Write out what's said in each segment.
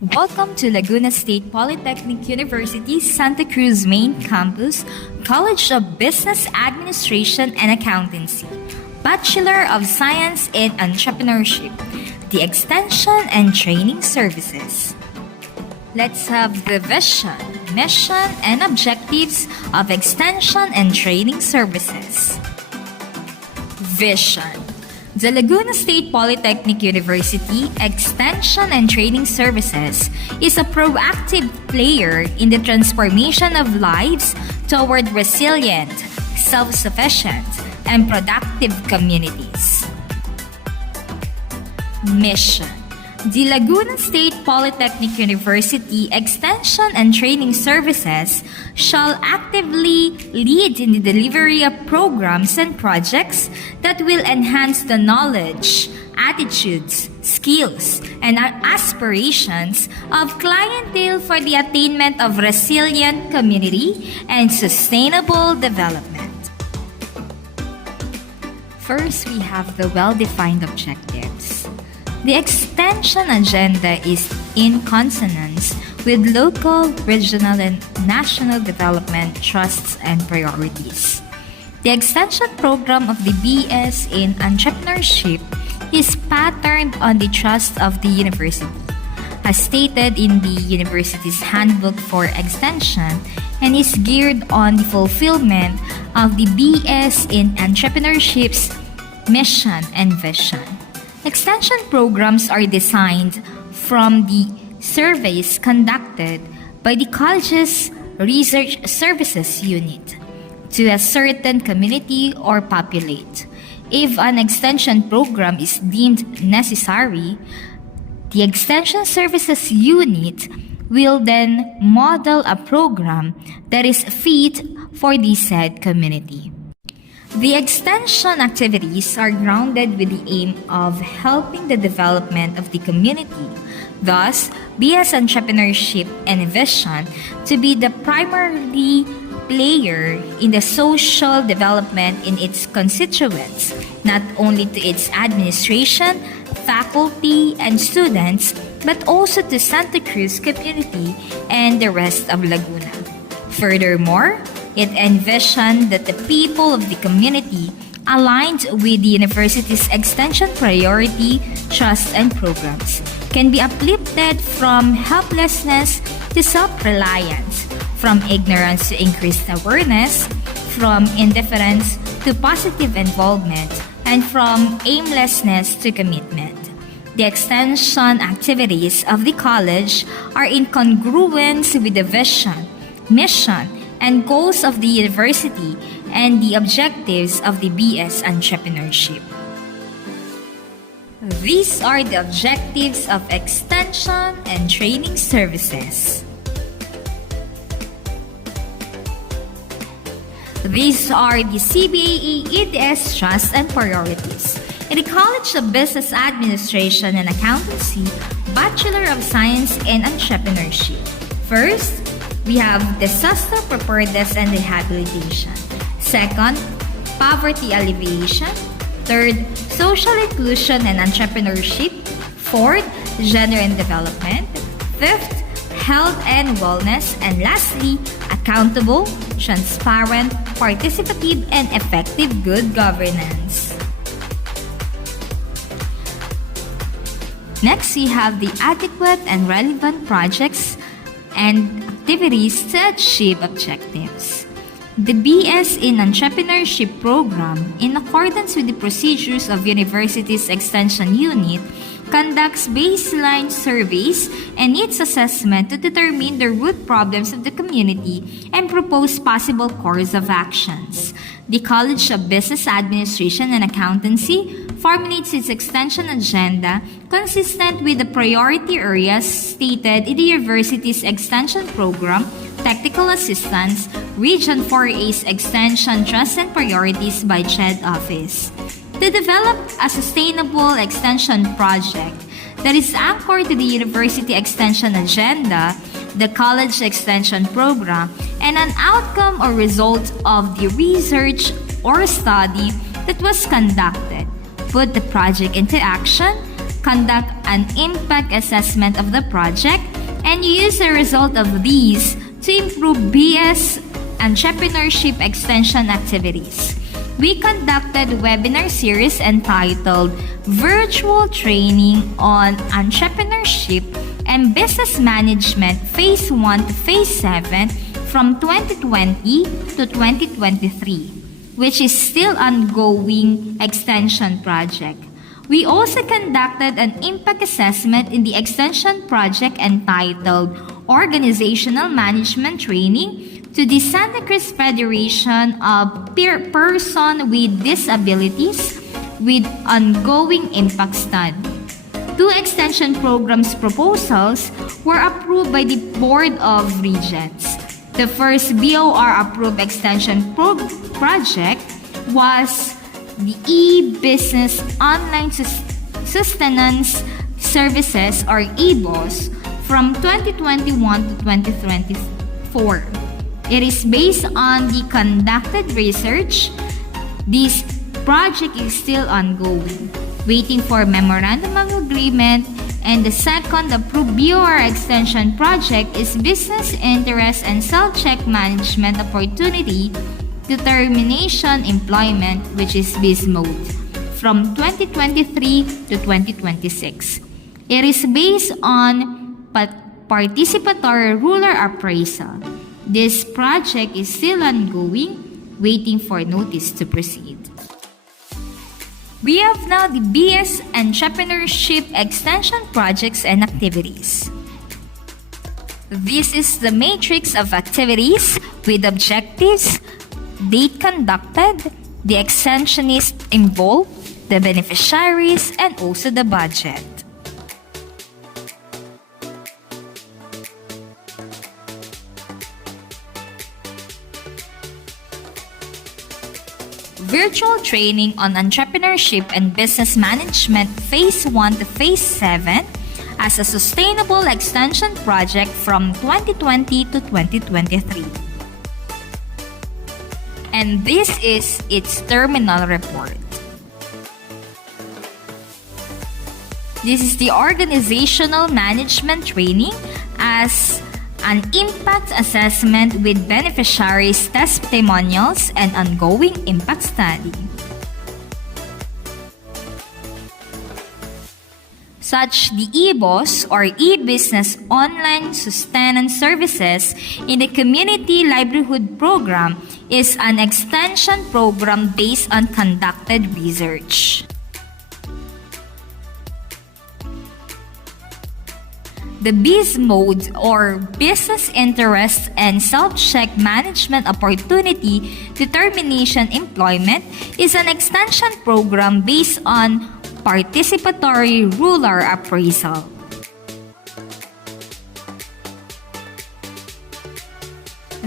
Welcome to Laguna State Polytechnic University's Santa Cruz main campus, College of Business Administration and Accountancy, Bachelor of Science in Entrepreneurship, the Extension and Training Services. Let's have the vision, mission, and objectives of Extension and Training Services. Vision. The Laguna State Polytechnic University Extension and Training Services is a proactive player in the transformation of lives toward resilient, self-sufficient, and productive communities. Mission. The Laguna State Polytechnic University Extension and Training Services shall actively lead in the delivery of programs and projects that will enhance the knowledge, attitudes, skills, and aspirations of clientele for the attainment of resilient community and sustainable development. First, we have the well-defined objectives. The extension agenda is in consonance with local, regional, and national development trusts and priorities. The extension program of the BS in Entrepreneurship is patterned on the trust of the university, as stated in the university's handbook for extension, and is geared on the fulfillment of the BS in Entrepreneurship's mission and vision. Extension programs are designed from the surveys conducted by the college's Research Services Unit to a certain community or populate. If an extension program is deemed necessary, the Extension Services Unit will then model a program that is fit for the said community. The extension activities are grounded with the aim of helping the development of the community, thus BS Entrepreneurship and Vision to be the primary player in the social development in its constituents, not only to its administration, faculty, and students, but also to Santa Cruz community and the rest of Laguna. Furthermore, it envisioned that the people of the community aligned with the university's extension priority, trust, and programs can be uplifted from helplessness to self-reliance, from ignorance to increased awareness, from indifference to positive involvement, and from aimlessness to commitment. The extension activities of the college are in congruence with the vision, mission, and goals of the university and the objectives of the BS Entrepreneurship. These are the objectives of Extension and Training Services. These are the CBAE EDS Trust and Priorities. In the College of Business Administration and Accountancy, Bachelor of Science in Entrepreneurship. First, we have disaster preparedness and rehabilitation. Second, poverty alleviation. Third, social inclusion and entrepreneurship. Fourth, gender and development. Fifth, health and wellness. And lastly, accountable, transparent, participative, and effective good governance. Next, we have the adequate and relevant projects and activities to achieve objectives. The BS in Entrepreneurship program, in accordance with the procedures of University's Extension Unit, conducts baseline surveys and needs assessment to determine the root problems of the community and propose possible course of actions. The College of Business Administration and Accountancy formulates its extension agenda consistent with the priority areas stated in the university's extension program, technical assistance, Region 4A's extension trust and priorities by CHED office. To develop a sustainable extension project that is anchored to the university extension agenda, the college extension program, and an outcome or result of the research or study that was conducted. Put the project into action, conduct an impact assessment of the project, and use the result of these to improve BS entrepreneurship extension activities. We conducted a webinar series entitled Virtual Training on Entrepreneurship and Business Management Phase 1 to Phase 7 from 2020 to 2023, which is still ongoing extension project. We also conducted an impact assessment in the extension project entitled Organizational Management Training to the Santa Cruz Federation of Persons with Disabilities with ongoing impact study. 2 extension programs proposals were approved by the Board of Regents. The first BOR approved extension project was the e-business online sustenance services or EBOS from 2021 to 2024. It is based on the conducted research. This project is still ongoing, waiting for memorandum of agreement. And the second approved BOR extension project is Business Interest and Self-Check Management Opportunity Determination Employment, which is BISMODE, from 2023 to 2026. It is based on participatory rural appraisal. This project is still ongoing, waiting for notice to proceed. We have now the BS Entrepreneurship Extension Projects and Activities. This is the matrix of activities with objectives, date conducted, the extensionists involved, the beneficiaries, and also the budget. Virtual Training on Entrepreneurship and Business Management Phase 1 to Phase 7 as a Sustainable Extension Project from 2020 to 2023. And this is its terminal report. This is the Organizational Management Training as an impact assessment with beneficiaries' testimonials and ongoing impact study. Such the EBOS or e-business online sustenance services in the Community Livelihood Program is an extension program based on conducted research. The BISMODE or Business Interest and Self-Check Management Opportunity Determination Employment is an extension program based on participatory rural appraisal.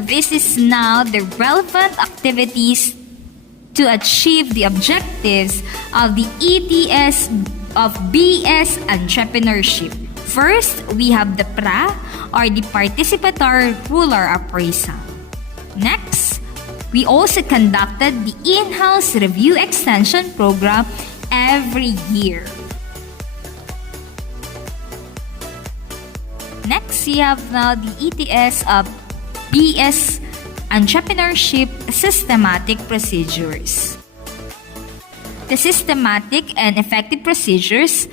This is now the relevant activities to achieve the objectives of the ETS of BS Entrepreneurship. First, we have the PRA or the Participatory Rural Appraisal. Next, we also conducted the in-house review extension program every year. Next, we have now the ETS of BS Entrepreneurship Systematic Procedures. The systematic and effective procedures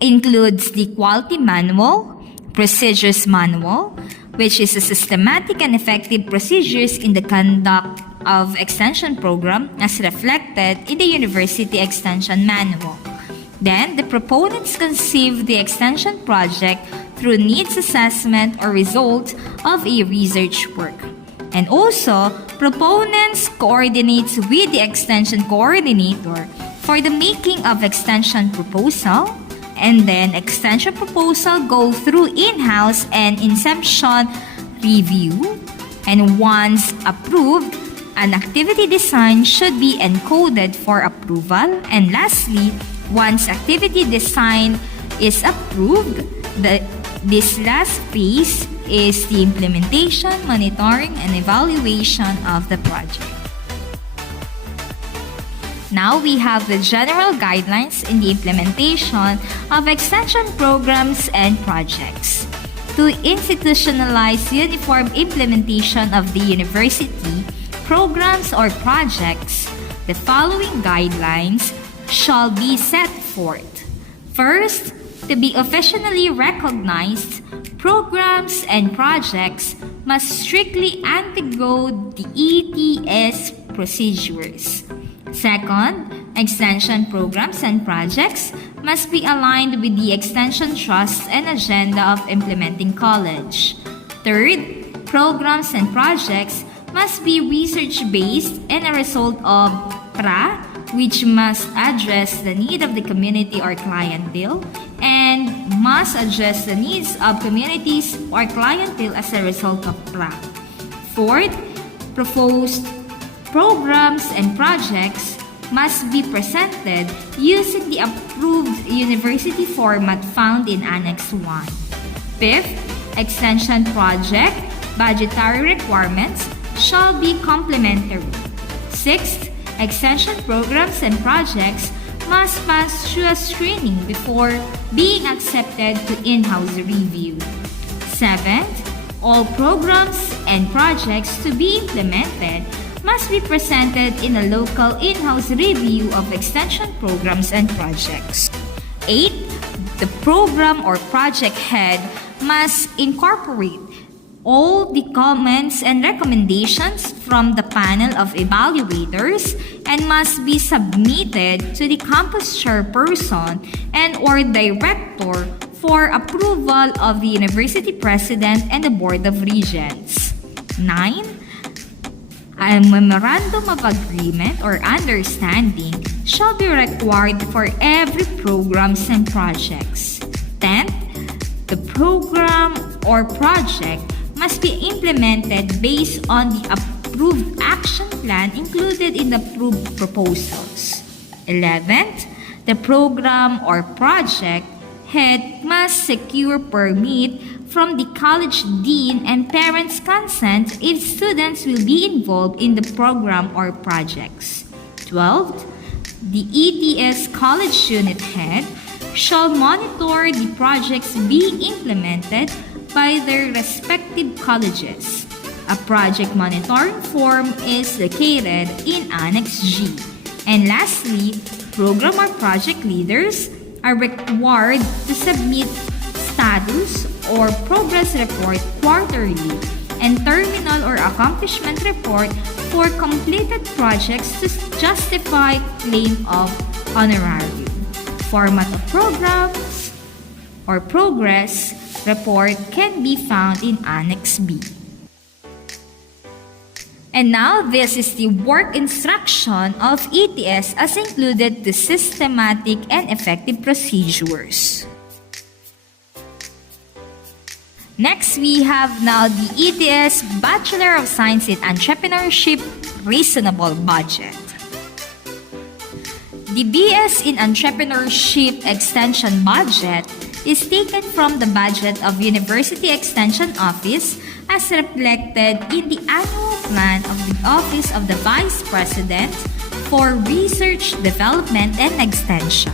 includes the Quality Manual, Procedures Manual, which is a systematic and effective procedures in the conduct of extension program as reflected in the University Extension Manual. Then, the proponents conceive the extension project through needs assessment or result of a research work. And also, proponents coordinates with the extension coordinator for the making of extension proposal, and then extension proposal go through in-house and inception review, and once approved, an activity design should be encoded for approval, and lastly, once activity design is approved, this last phase is the implementation, monitoring, and evaluation of the project. Now we have the general guidelines in the implementation of extension programs and projects. To institutionalize uniform implementation of the university programs or projects, the following guidelines shall be set forth. First, to be officially recognized, programs and projects must strictly undergo the ETS procedures. Second, extension programs and projects must be aligned with the extension trust and agenda of implementing college. Third, programs and projects must be research-based and a result of PRA, which must address the need of the community or clientele and must address the needs of communities or clientele as a result of PRA. Fourth, proposed programs and projects must be presented using the approved university format found in Annex 1. Fifth, extension project budgetary requirements shall be complementary. Sixth, extension programs and projects must pass through a screening before being accepted to in-house review. Seventh, all programs and projects to be implemented must be presented in a local in-house review of extension programs and projects. 8. The program or project head must incorporate all the comments and recommendations from the panel of evaluators and must be submitted to the campus chairperson and or director for approval of the university president and the board of regents. 9. A memorandum of agreement or understanding shall be required for every programs and projects. 10th, the program or project must be implemented based on the approved action plan included in the approved proposals. 11th, the program or project head must secure permit from the college dean and parents' consent if students will be involved in the program or projects. 12th, the ETS college unit head shall monitor the projects being implemented by their respective colleges. A project monitoring form is located in Annex G. And lastly, program or project leaders are required to submit status or progress report quarterly and terminal or accomplishment report for completed projects to justify claim of honorarium. Format of programs or progress report can be found in Annex B. And now this is the work instruction of ETS as included the systematic and effective procedures. Next, we have now the ETS Bachelor of Science in Entrepreneurship Reasonable Budget. The BS in Entrepreneurship Extension Budget is taken from the budget of University Extension Office as reflected in the annual plan of the Office of the Vice President for Research, Development, and Extension.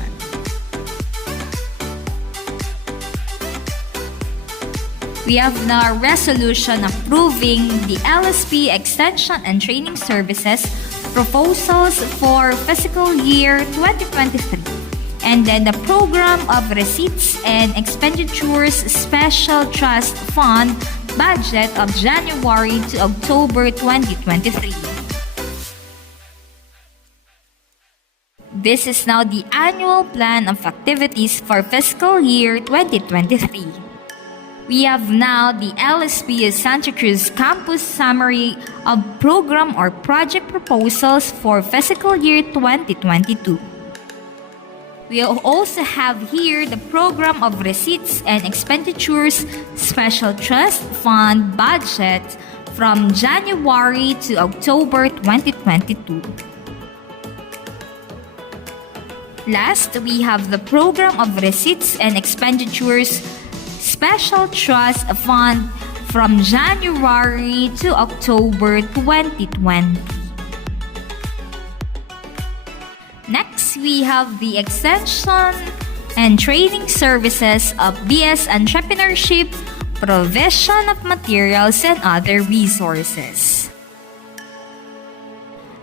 We have now a resolution approving the LSP Extension and Training Services proposals for fiscal year 2023. And then the Program of Receipts and Expenditures Special Trust Fund budget of January to October 2023. This is now the annual plan of activities for fiscal year 2023. We have now the LSP Santa Cruz Campus Summary of Program or Project Proposals for fiscal year 2022. We also have here the Program of Receipts and Expenditures Special Trust Fund budget from January to October 2022. Last, we have the Program of Receipts and Expenditures Special Trust Fund from January to October 2020. we have the extension and training services of BS Entrepreneurship, provision of materials and other resources.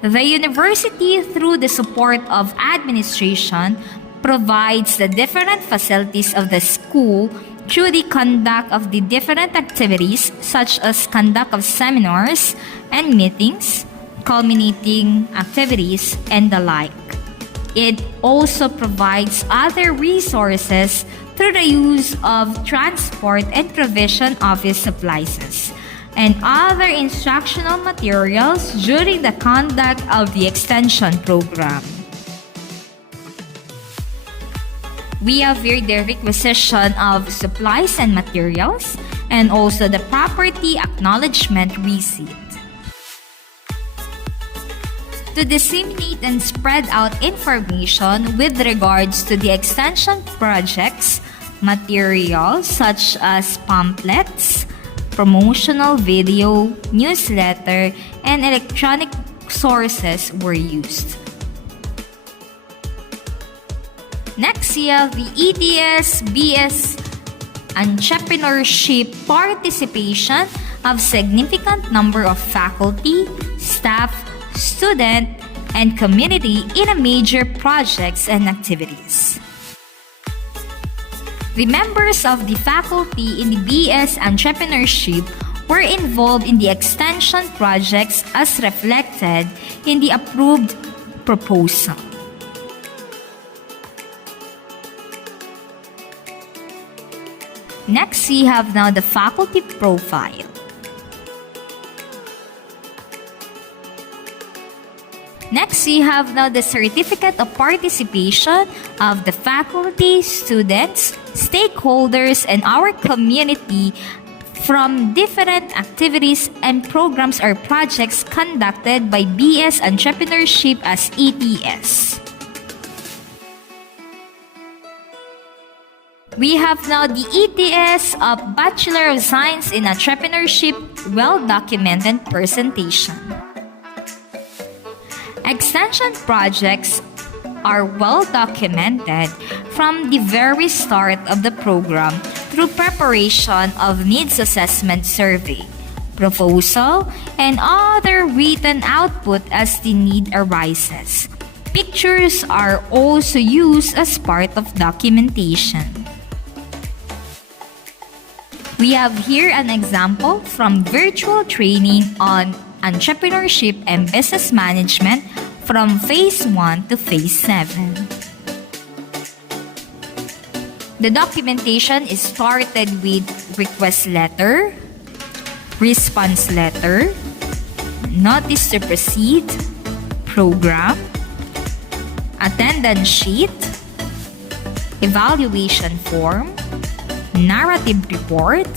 The university, through the support of administration, provides the different facilities of the school through the conduct of the different activities such as conduct of seminars and meetings, culminating activities, and the like. It also provides other resources through the use of transport and provision office supplies and other instructional materials during the conduct of the extension program. We have here the requisition of supplies and materials and also the property acknowledgement receipt. To disseminate and spread out information with regards to the extension projects, materials such as pamphlets, promotional video, newsletter, and electronic sources were used. Next, we have the ETS BS Entrepreneurship participation of significant number of faculty, staff, student, and community in a major projects and activities. The members of the faculty in the BS Entrepreneurship were involved in the extension projects as reflected in the approved proposal. Next, we have now the faculty profile. Next, we have now the certificate of participation of the faculty, students, stakeholders, and our community from different activities and programs or projects conducted by BS Entrepreneurship as ETS. We have now the ETS of Bachelor of Science in Entrepreneurship well-documented presentation. Extension projects are well documented from the very start of the program through preparation of needs assessment survey, proposal, and other written output as the need arises. Pictures are also used as part of documentation. We have here an example from virtual training on entrepreneurship and business management from Phase 1 to Phase 7. The documentation is started with request letter, response letter, notice to proceed, program, attendance sheet, evaluation form, narrative report,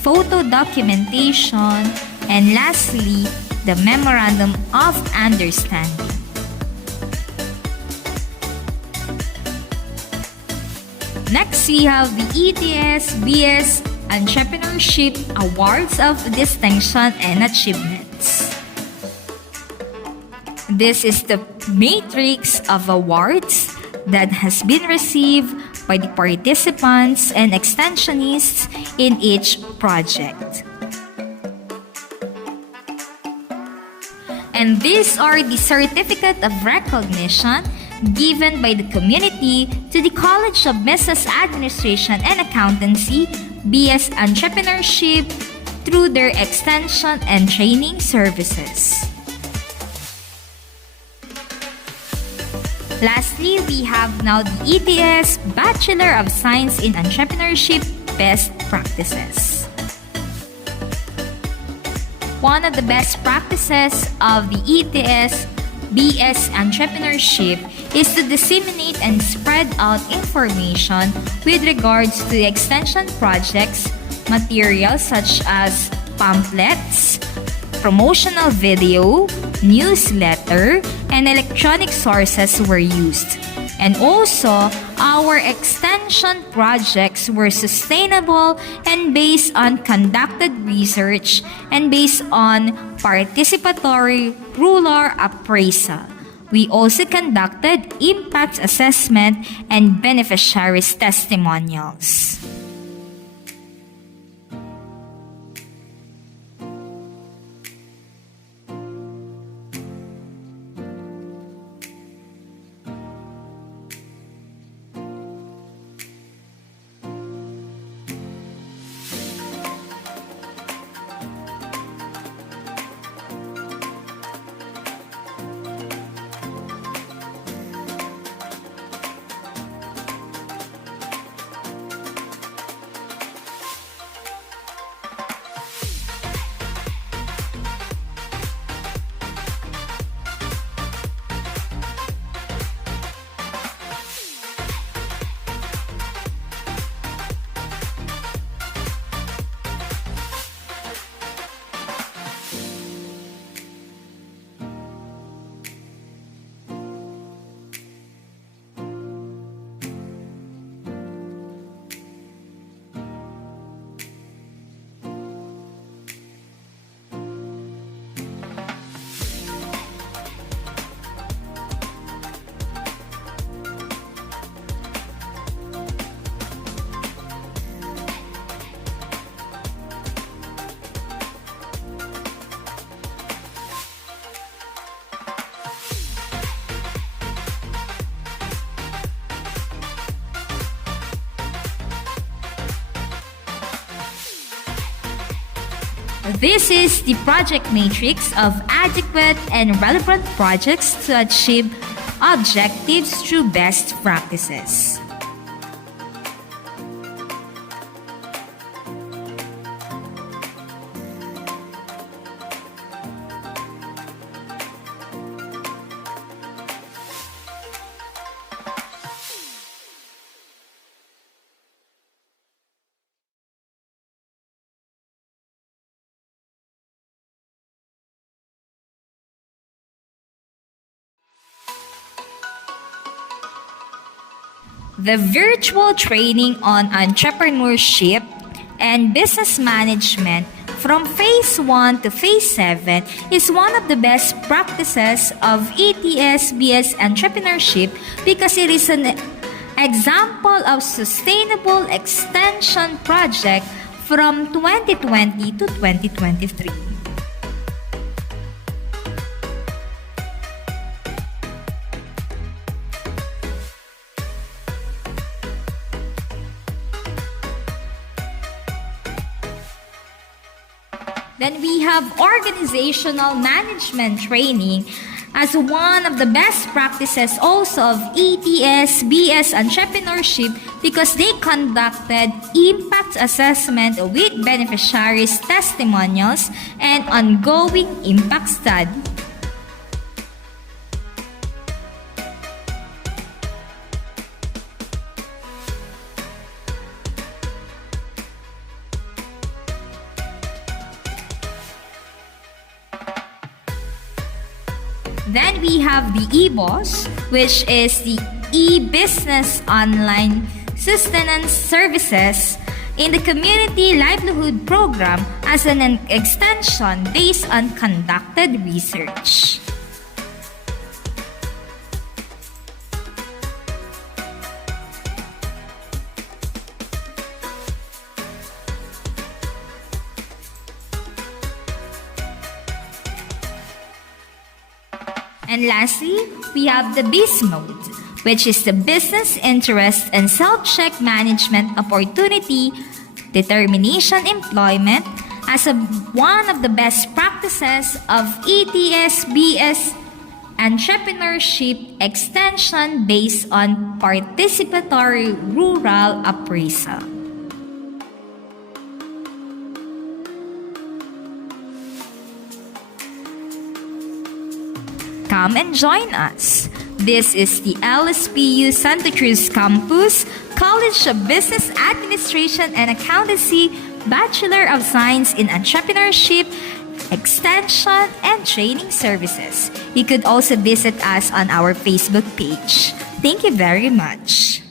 photo documentation, and lastly, the Memorandum of Understanding. Next, we have the ETS BS Entrepreneurship Awards of Distinction and Achievements. This is the matrix of awards that has been received by the participants and extensionists in each project. And these are the certificate of recognition given by the community to the College of Business Administration and Accountancy, BS Entrepreneurship, through their extension and training services. Lastly, we have now the ETS Bachelor of Science in Entrepreneurship Best Practices. One of the best practices of the ETS BS Entrepreneurship is to disseminate and spread out information with regards to the extension projects, materials such as pamphlets, promotional video, newsletter, and electronic sources were used. And also, our extension projects were sustainable and based on conducted research and based on participatory ruler appraisal. We also conducted impact assessment and beneficiaries testimonials. This is the project matrix of adequate and relevant projects to achieve objectives through best practices. The virtual training on entrepreneurship and business management from Phase 1 to Phase 7 is one of the best practices of ETS-BS entrepreneurship because it is an example of sustainable extension project from 2020 to 2023. Then we have organizational management training as one of the best practices also of ETS-BS entrepreneurship because they conducted impact assessment with beneficiaries testimonials and ongoing impact study. Then we have the eBoss, which is the e-business online sustenance services in the community livelihood program as an extension based on conducted research. And lastly, we have the BIS mode, which is the business interest and self-check management opportunity determination employment as one of the best practices of ETS-BS entrepreneurship extension based on participatory rural appraisal. Come and join us. This is the LSPU Santa Cruz Campus College of Business Administration and Accountancy Bachelor of Science in Entrepreneurship, Extension, and Training Services. You could also visit us on our Facebook page. Thank you very much.